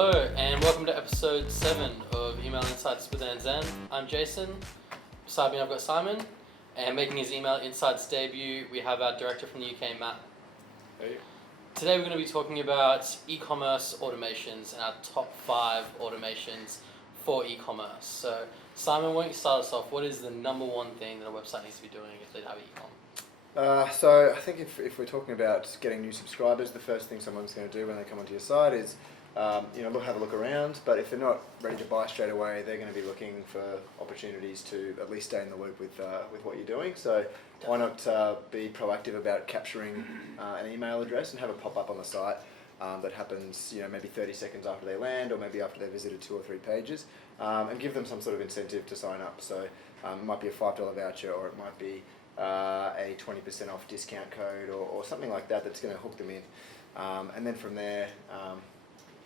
Hello and welcome to episode 7 of Email Insights with Andzen. I'm Jason. Beside me I've got Simon, and making his Email Insights debut we have our director from the UK, Matt. Hey. Today we're going to be talking about e-commerce automations and our top 5 automations for e-commerce. So Simon, why don't you start us off? What is the number one thing that a website needs to be doing if they have e-com? So I think if we're talking about getting new subscribers, the first thing someone's going to do when they come onto your site is have a look around. But if they're not ready to buy straight away, they're going to be looking for opportunities to at least stay in the loop with what you're doing. So why not be proactive about capturing an email address and have it pop up on the site that happens maybe 30 seconds after they land, or maybe after they've visited 2 or 3 pages, and give them some sort of incentive to sign up. So it might be a $5 voucher, or it might be a 20% off discount code or something like that that's going to hook them in. And then from there,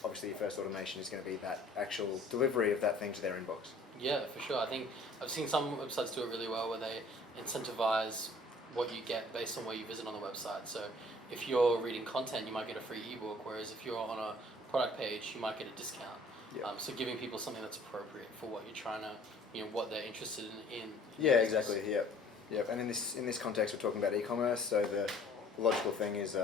obviously your first automation is going to be that actual delivery of that thing to their inbox. Yeah, for sure. I think I've seen some websites do it really well where they incentivize what you get based on where you visit on the website. So if you're reading content, you might get a free ebook, whereas if you're on a product page, you might get a discount. Yep. So giving people something that's appropriate for what you're trying to, what they're interested in. Yeah, exactly. Yep. And in this context, we're talking about e-commerce. So the logical thing is,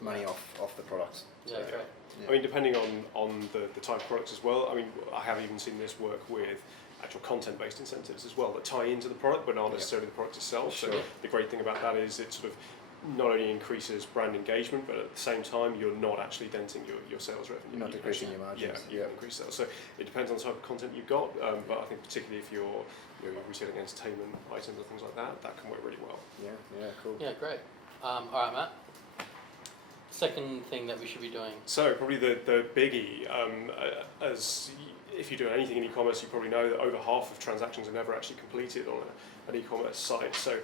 money off the products. Yeah, so, great. Yeah. I mean, depending on the type of products as well. I mean, I have even seen this work with actual content-based incentives as well that tie into the product, but not necessarily the product itself. Sure. So the great thing about that is it sort of not only increases brand engagement, but at the same time, you're not actually denting your sales revenue. You're not decreasing your margins. Yeah, you can increase sales. So it depends on the type of content you've got, but I think particularly if you're retailing entertainment items or things like that, that can work really well. Yeah, cool. Yeah, great. All right, Matt. Second thing that we should be doing. So probably the biggie, as if you're doing anything in e-commerce, you probably know that over half of transactions are never actually completed on an e-commerce site. So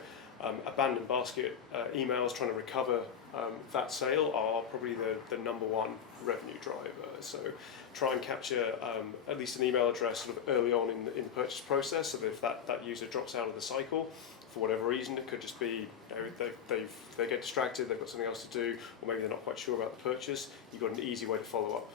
abandoned basket emails trying to recover that sale are probably the number one revenue driver. So try and capture at least an email address sort of early on in the purchase process, so that if that user drops out of the cycle for whatever reason, it could just be they get distracted, they've got something else to do, or maybe they're not quite sure about the purchase. You've got an easy way to follow up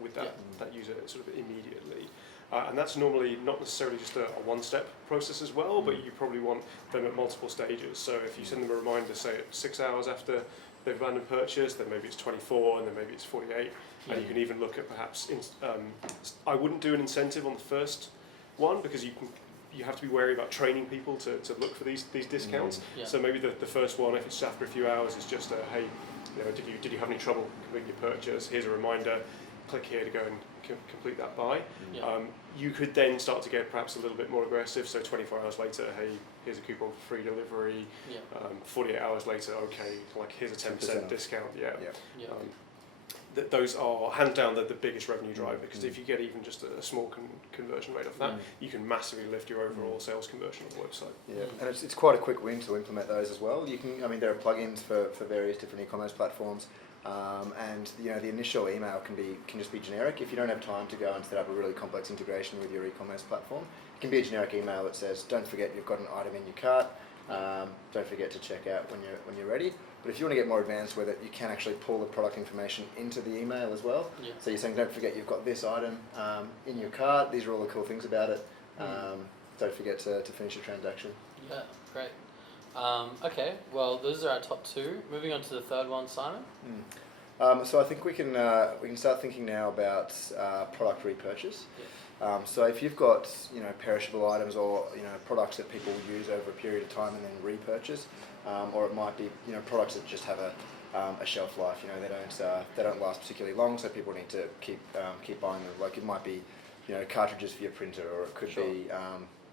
with that user sort of immediately. And that's normally not necessarily just a one-step process as well, but you probably want them at multiple stages. So if you send them a reminder, say at 6 hours after they've abandoned purchase, then maybe it's 24, and then maybe it's 48, and you can even look at perhaps, I wouldn't do an incentive on the first one, because you have to be wary about training people to look for these discounts. So maybe the first one, if it's after a few hours, is just hey, did you have any trouble completing your purchase? Here's a reminder. Click here to go and complete that buy. You could then start to get perhaps a little bit more aggressive. So 24 hours later, hey, here's a coupon for free delivery. 48 hours later, okay, like here's a 10% discount. Those are hands down the biggest revenue driver, because if you get even just a small conversion rate off that, you can massively lift your overall sales conversion on the website. Yeah, and it's quite a quick win to implement those as well. You can, there are plugins for various different e-commerce platforms, and the initial email can just be generic. If you don't have time to go and set up a really complex integration with your e-commerce platform, it can be a generic email that says, "Don't forget you've got an item in your cart. Don't forget to check out when you're ready." But if you want to get more advanced with it, you can actually pull the product information into the email as well. So you're saying, "Don't forget you've got this item in your cart. These are all the cool things about it. Don't forget to finish your transaction." Yeah, great. Okay, well, those are our top 2. Moving on to the third one, Simon. So I think we can start thinking now about product repurchase. So if you've got perishable items, or products that people use over a period of time and then repurchase, or it might be products that just have a shelf life. They don't last particularly long, so people need to keep buying them. Like it might be cartridges for your printer, or it could be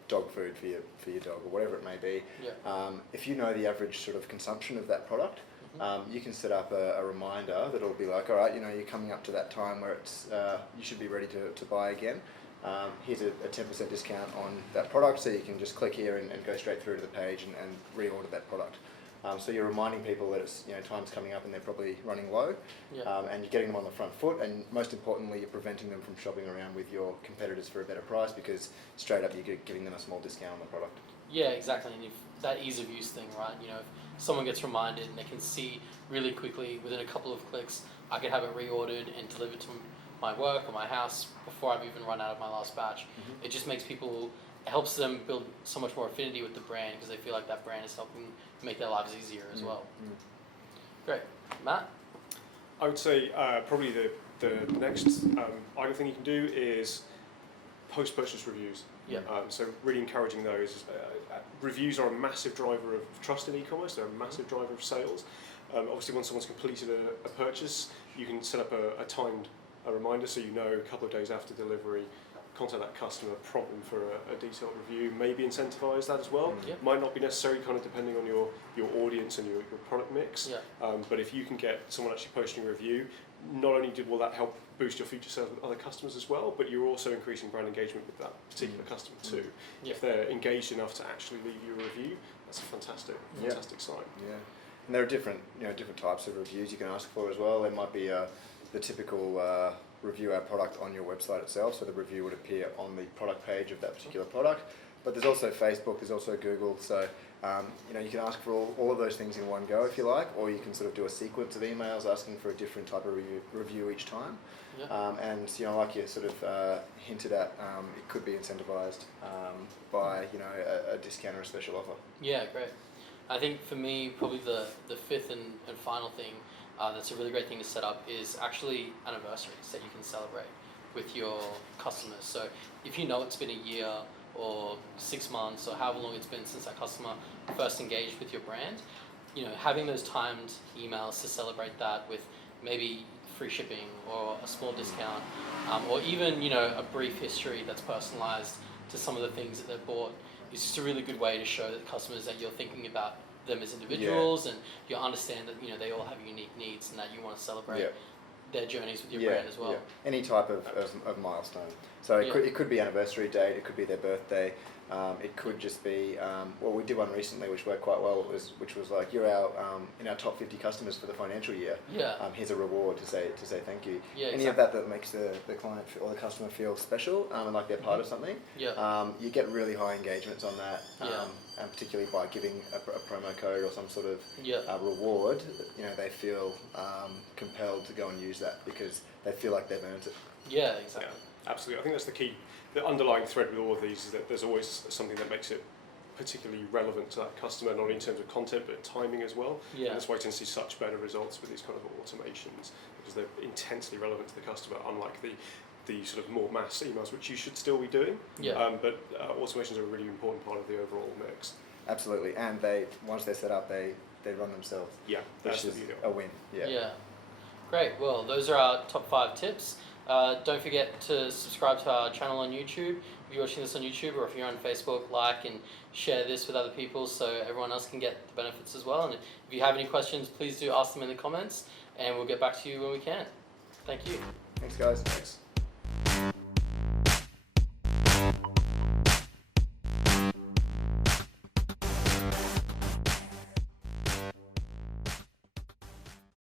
dog food for your dog, or whatever it may be. If you know the average sort of consumption of that product, you can set up a reminder that'll be like, all right, you're coming up to that time where it's you should be ready to buy again. Here's a 10% discount on that product, so you can just click here and go straight through to the page and reorder that product. So you're reminding people that it's time's coming up and they're probably running low, and you're getting them on the front foot, and most importantly, you're preventing them from shopping around with your competitors for a better price, because straight up you're giving them a small discount on the product. Yeah, exactly. And if that ease of use thing, right? If someone gets reminded and they can see really quickly, within a couple of clicks, I could have it reordered and delivered to my work or my house before I've even run out of my last batch. Mm-hmm. It just makes people, it helps them build so much more affinity with the brand because they feel like that brand is helping make their lives easier as well. Great. Matt? I would say probably the next item thing you can do is post-purchase reviews. Yeah. So really encouraging those. Reviews are a massive driver of trust in e-commerce. They're a massive driver of sales. Obviously, once someone's completed a purchase, you can set up a timed reminder so you know a couple of days after delivery, contact that customer, prompt them for a detailed review, maybe incentivize that as well. Yep. Might not be necessary, kind of depending on your audience and your product mix. Yeah. But if you can get someone actually posting a review, not only will that help boost your future sales with other customers as well, but you're also increasing brand engagement with that particular customer too. Yeah. If they're engaged enough to actually leave you a review, that's a fantastic sign. Yeah, and there are different types of reviews you can ask for as well. There might be the typical review our product on your website itself, so the review would appear on the product page of that particular product. But there's also Facebook, there's also Google, so you can ask for all of those things in one go if you like, or you can sort of do a sequence of emails asking for a different type of review each time. Yeah. And like you sort of hinted at, it could be incentivized by a discount or a special offer. Yeah, great. I think for me, probably the fifth and final thing that's a really great thing to set up is actually anniversaries that you can celebrate with your customers. So if you know it's been a year or 6 months or however long it's been since that customer first engaged with your brand, having those timed emails to celebrate that with maybe free shipping or a small discount, or even a brief history that's personalized to some of the things that they've bought is just a really good way to show the customers that you're thinking about them as individuals and you understand that they all have unique needs and that you want to celebrate their journeys with your brand as well. Yeah. Any type of milestone. So it could be anniversary date, it could be their birthday, it could just be, we did one recently which worked quite well, which was like, you're in our top 50 customers for the financial year. Yeah. Here's a reward to say thank you. Yeah, Any of that makes the client or the customer feel special and like they're part of something. Yeah. You get really high engagements on that, and particularly by giving a promo code or some sort of reward, they feel compelled to go and use that because they feel like they've earned it. Yeah, exactly. Yeah, absolutely. I think that's the key. The underlying thread with all of these is that there's always something that makes it particularly relevant to that customer, not only in terms of content but timing as well. Yeah. And that's why you tend to see such better results with these kind of automations because they're intensely relevant to the customer, unlike the sort of more mass emails, which you should still be doing. Yeah. But automations are a really important part of the overall mix. Absolutely, and once they're set up, they run themselves. Yeah, that's which the is beauty. a win. Yeah. Yeah. Great. Well, those are our top 5 tips. Don't forget to subscribe to our channel on YouTube. If you're watching this on YouTube or if you're on Facebook, like and share this with other people so everyone else can get the benefits as well. And if you have any questions, please do ask them in the comments and we'll get back to you when we can. Thank you. Thanks, guys. Thanks.